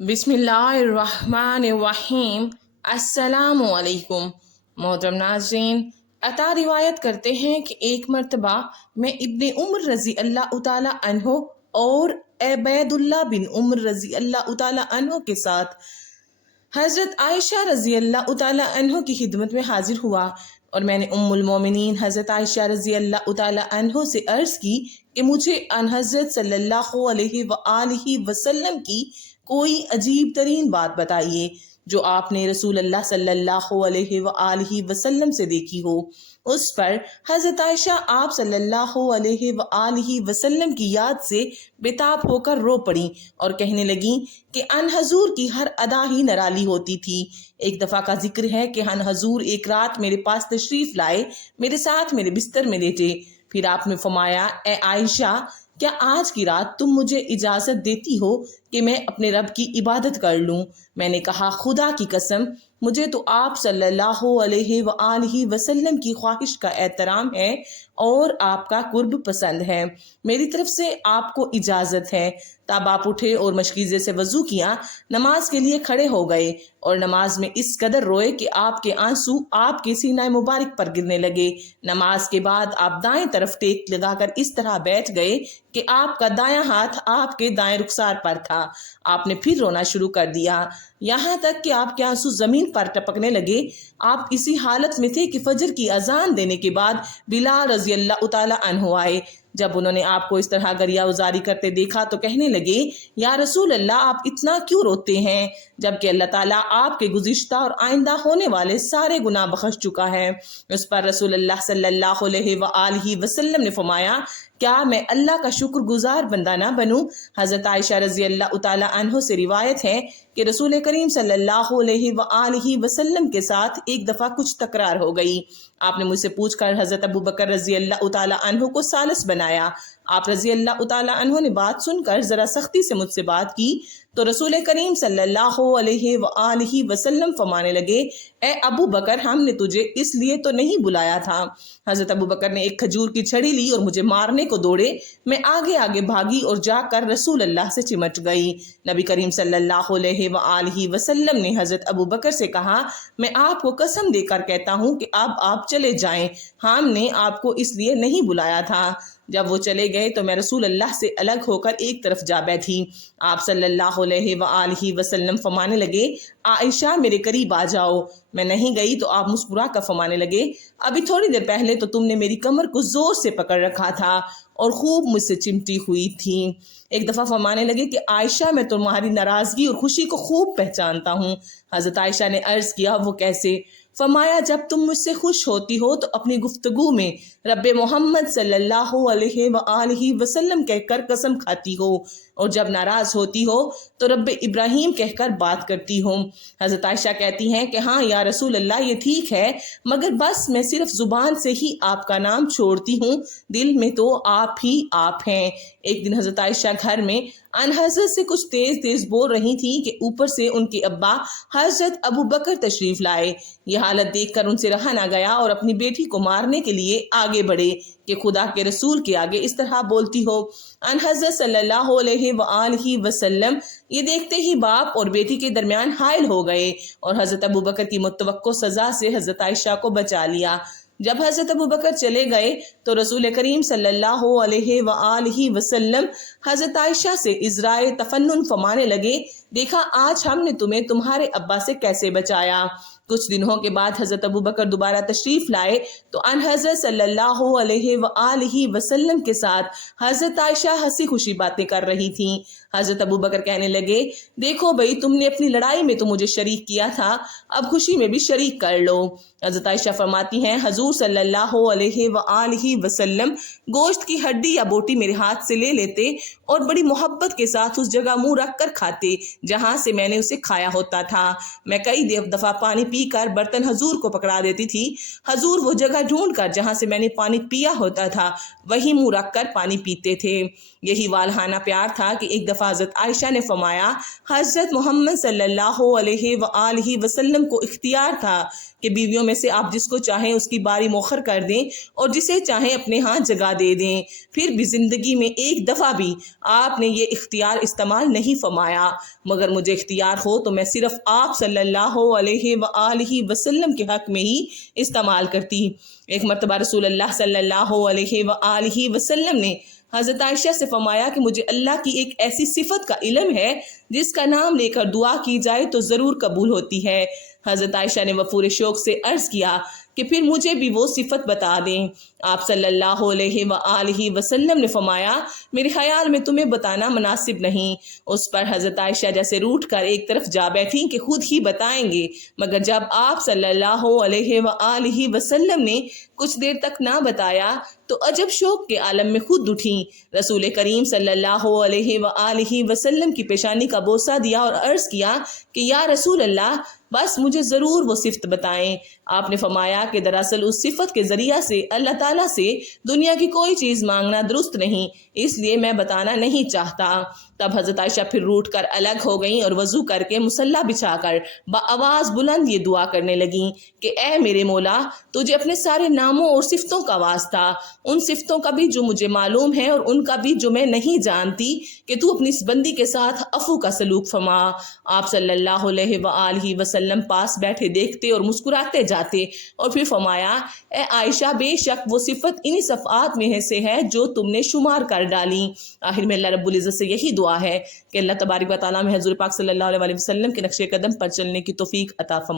बिस्मिल्लाहिर्रहमानिर्रहीम। अस्सलामुअलैकुम। मोहतरम नाज़रीन, अता रिवायत करते हैं कि एक मर्तबा मैं इब्ने उम्र रज़ी अल्लाह ताला अन्हो और उबैदुल्लाह बिन उम्र रज़ी अल्लाह ताला अन्हो के साथ हज़रत आयशा रज़ी अल्लाह ताला अन्हो की खिदमत में हाजिर हुआ और मैंने उम्मुल मोमिनीन हज़रत आयशा रज़ी अल्लाह ताला अन्हो से अर्ज़ की कि मुझे अन हज़रत सल्लल्लाहु अलैहि वसल्लम की कोई अजीब तरीन बात बताइए जो आपने रसूल अल्लाह सल्लल्लाहु अलैहि वसल्लम से देखी हो। उस पर हज़रत आयशा आप सल्लल्लाहु अलैहि वसल्लम की याद से बेताब होकर रो पड़ी और कहने लगी कि अन हजूर की हर अदा ही निराली होती थी। एक दफ़ा का जिक्र है कि अन हजूर एक रात मेरे पास तशरीफ़ लाए, मेरे साथ मेरे बिस्तर में लेटे। फिर आपने फरमाया, ए आयशा, क्या आज की रात तुम मुझे इजाज़त देती हो कि मैं अपने रब की इबादत कर लूँ? मैंने कहा, खुदा की कसम, मुझे तो आप सल्लल्लाहु अलैहि वसल्लम की ख्वाहिश का एहतराम है और आपका कुर्ब पसंद है। मेरी तरफ से आपको इजाज़त है। तब आप उठे और मशकीज़े से वज़ू किया, नमाज के लिए खड़े हो गए और नमाज में इस कदर रोए कि आपके आंसू आपके सीना मुबारक पर गिरने लगे। नमाज के बाद आप दाएं तरफ टेक लगाकर इस तरह बैठ गए कि आपका दायां हाथ आपके दाएं रुखसार पर था। आपने फिर रोना शुरू कर दिया, यहाँ तक कि आपके आंसू जमीन पर टपकने लगे। आप इसी हालत में थे कि फजर की अजान देने के बाद बिलाल रज़ी अल्लाह ताला अन्हु आए। जब उन्होंने आपको इस तरह गरिया उजारी करते देखा तो कहने लगे, या रसूल अल्लाह, आप इतना क्यों रोते हैं जबकि अल्लाह ताला आपके गुज़िश्ता और आइंदा होने वाले सारे गुनाह बख्श चुका है। उस पर रसूल अल्लाह सल्लल्लाहु अलैहि वसल्लम ने फरमाया, क्या मैं अल्लाह का शुक्रगुजार बंदा ना बनूं? हज़रत आयशा रज़ी अल्लाह ताला अन्हो से रिवायत है कि रसूल करीम सल्लल्लाहु अलैहि वसल्लम के साथ एक दफ़ा कुछ तकरार हो गई। आपने मुझसे पूछकर हज़रत अबू बकर रज़ी अल्लाह ताला अन्हो को सालस बनाया। आप रज़ी अल्लाह ताला अन्हो ने बात सुनकर ज़रा सख्ती से मुझसे बात की तो रसूल करीम सल्लल्लाहु अलैहि वसल्लम फरमाने लगे, ए अबू बकर, हमने तुझे इसलिए तो नहीं बुलाया था। हज़रत अबू बकर ने एक खजूर की छड़ी ली और मुझे मारने को दौड़े। मैं आगे आगे भागी और जाकर रसूल अल्लाह से चिमट गई। नबी करीम सल्लल्लाहु अलैहि वसल्लम ने हज़रत अबू बकर से कहा, मैं आपको कसम देकर कहता हूँ कि अब आप चले जाएं, हमने आपको इसलिए नहीं बुलाया था। जब वो चले गए तो मैं रसूल अल्लाह से अलग होकर एक तरफ जा बैठी। आप सल्लल्लाहु अलैहि वसल्लम फरमाने लगे, आयशा, मेरे करीब आ जाओ। मैं नहीं गई तो आप मुस्कुरा कर फरमाने लगे, अभी थोड़ी देर पहले तो तुमने मेरी कमर को जोर से पकड़ रखा था और खूब मुझसे चिमटी हुई थी। एक दफ़ा फरमाने लगे कि आयशा, मैं तुम्हारी नाराज़गी और खुशी को खूब पहचानता हूँ। हज़रत आयशा ने अर्ज़ किया, वो कैसे? फरमाया, जब तुम मुझसे खुश होती हो तो अपनी गुफ्तगू में रब्बे मोहम्मद सल्लल्लाहु अलैहि वसल्लम कहकर कसम खाती हो और जब नाराज होती हो तो रब्बे इब्राहिम कहकर बात करती हो। हज़रत आयशा कहती हैं कि हाँ या रसूल अल्लाह, ये ठीक है, मगर बस मैं सिर्फ ज़ुबान से ही आपका नाम छोड़ती हूँ, दिल में तो आप ही आप हैं। एक दिन हज़रत आयशा घर में अन हज़रत से कुछ तेज़ तेज़ बोल रही थी कि ऊपर से उनके अब्बा हज़रत अबू बकर तशरीफ़ लाए। यह हालत देखकर उनसे रहा ना गया और अपनी बेटी को मारने के लिए आगे बढ़े कि खुदा के रसूल के आगे इस तरह बोलती हो। अन हज़रत सल्लल्लाहु अलैहि वसल्लम ये देखते ही बाप और बेटी के दरमियान हायल हो गए और हज़रत अबू बकर की मुतवक्को सज़ा से हज़रत आयशा को बचा लिया। जब हज़रत अबू बकर चले गए तो रसूल करीम सल्लल्लाहु अलैहि वसल्लम हज़रत आयशा से इज़राए तफन्नुन फरमाने लगे, देखा आज हमने तुम्हें तुम्हारे अब्बा से कैसे बचाया। कुछ दिनों के बाद हज़रत अबू बकर दोबारा तशरीफ़ लाए तो अन हज़रत सल्लल्लाहु अलैहि वसल्लम के साथ हज़रत आयशा हंसी खुशी बातें कर रही थीं। हज़रत अबू बकर कहने लगे, देखो भाई, तुमने अपनी लड़ाई में तो मुझे शरीक किया था, अब खुशी में भी शरीक कर लो। हज़रत आयशा फरमाती हैं, हजूर सल्लल्लाहु अलैहि वसल्लम गोश्त की हड्डी या बोटी मेरे हाथ से ले लेते और बड़ी मोहब्बत के साथ उस जगह मुंह रख कर खाते जहाँ से मैंने उसे खाया होता था। मैं कई दफ़ा पानी पीकर बर्तन हजूर को पकड़ा देती थी। हजूर वो जगह ढूंढ कर जहाँ से मैंने पानी पिया होता था वही मुंह रख कर पानी पीते थे। यही वालहाना प्यार था कि एक दफ़ा حضرت عائشہ نے فرمایا حضرت محمد صلی اللہ علیہ وآلہ وسلم کو اختیار تھا کہ بیویوں میں سے آپ جس کو چاہیں اس کی باری مؤخر کر دیں اور جسے چاہیں اپنے ہاں جگہ دے دیں، پھر بھی زندگی میں ایک دفعہ بھی آپ نے یہ اختیار استعمال نہیں فرمایا، مگر مجھے اختیار ہو تو میں صرف آپ صلی اللہ علیہ وآلہ وسلم کے حق میں ہی استعمال کرتی۔ ایک مرتبہ رسول اللہ صلی اللہ علیہ وآلہ وسلم نے حضرت عائشہ سے فرمایا کہ مجھے اللہ کی ایک ایسی صفت کا علم ہے جس کا نام لے کر دعا کی جائے تو ضرور قبول ہوتی ہے۔ حضرت عائشہ نے وفور شوق سے عرض کیا کہ پھر مجھے بھی وہ صفت بتا دیں۔ آپ صلی اللہ علیہ وآلہ وسلم نے فرمایا میرے خیال میں تمہیں بتانا مناسب نہیں۔ اس پر حضرت عائشہ جیسے روٹھ کر ایک طرف جا بیٹھیں کہ خود ہی بتائیں گے، مگر جب آپ صلی اللہ علیہ وآلہ وسلم نے کچھ دیر تک نہ بتایا تو عجب شوق کے عالم میں خود اٹھیں، رسول کریم صلی اللہ علیہ وآلہ وسلم کی پیشانی کا بوسہ دیا اور عرض کیا کہ یا رسول اللہ بس مجھے ضرور وہ صفت بتائیں۔ آپ نے فرمایا کہ دراصل اس صفت کے ذریعہ سے اللہ تعالیٰ سے دنیا کی کوئی چیز مانگنا درست نہیں، اس لیے میں بتانا نہیں چاہتا۔ تب حضرت عائشہ پھر روٹ کر الگ ہو گئیں اور وضو کر کے مصلی بچھا کر بآواز بلند یہ دعا کرنے لگیں کہ اے میرے مولا، تجھے اپنے سارے ناموں اور صفتوں کا واسطہ، ان صفتوں کا بھی جو مجھے معلوم ہے اور ان کا بھی جو میں نہیں جانتی، کہ تو اپنی اس بندی کے ساتھ عفو کا سلوک فرما۔ آپ صلی اللہ علیہ وآلہ وسلم پاس بیٹھے دیکھتے اور مسکراتے جاتے اور پھر فرمایا اے عائشہ بے شک وہ صفت انہی صفات میں سے ہے جو تم نے شمار کر ڈالی۔ آخر میں اللہ رب العزت سے یہی دعا ہے کہ اللہ تبارک و تعالیٰ میں حضور پاک صلی اللہ علیہ وسلم کے نقش قدم پر چلنے کی توفیق عطا فرمائے۔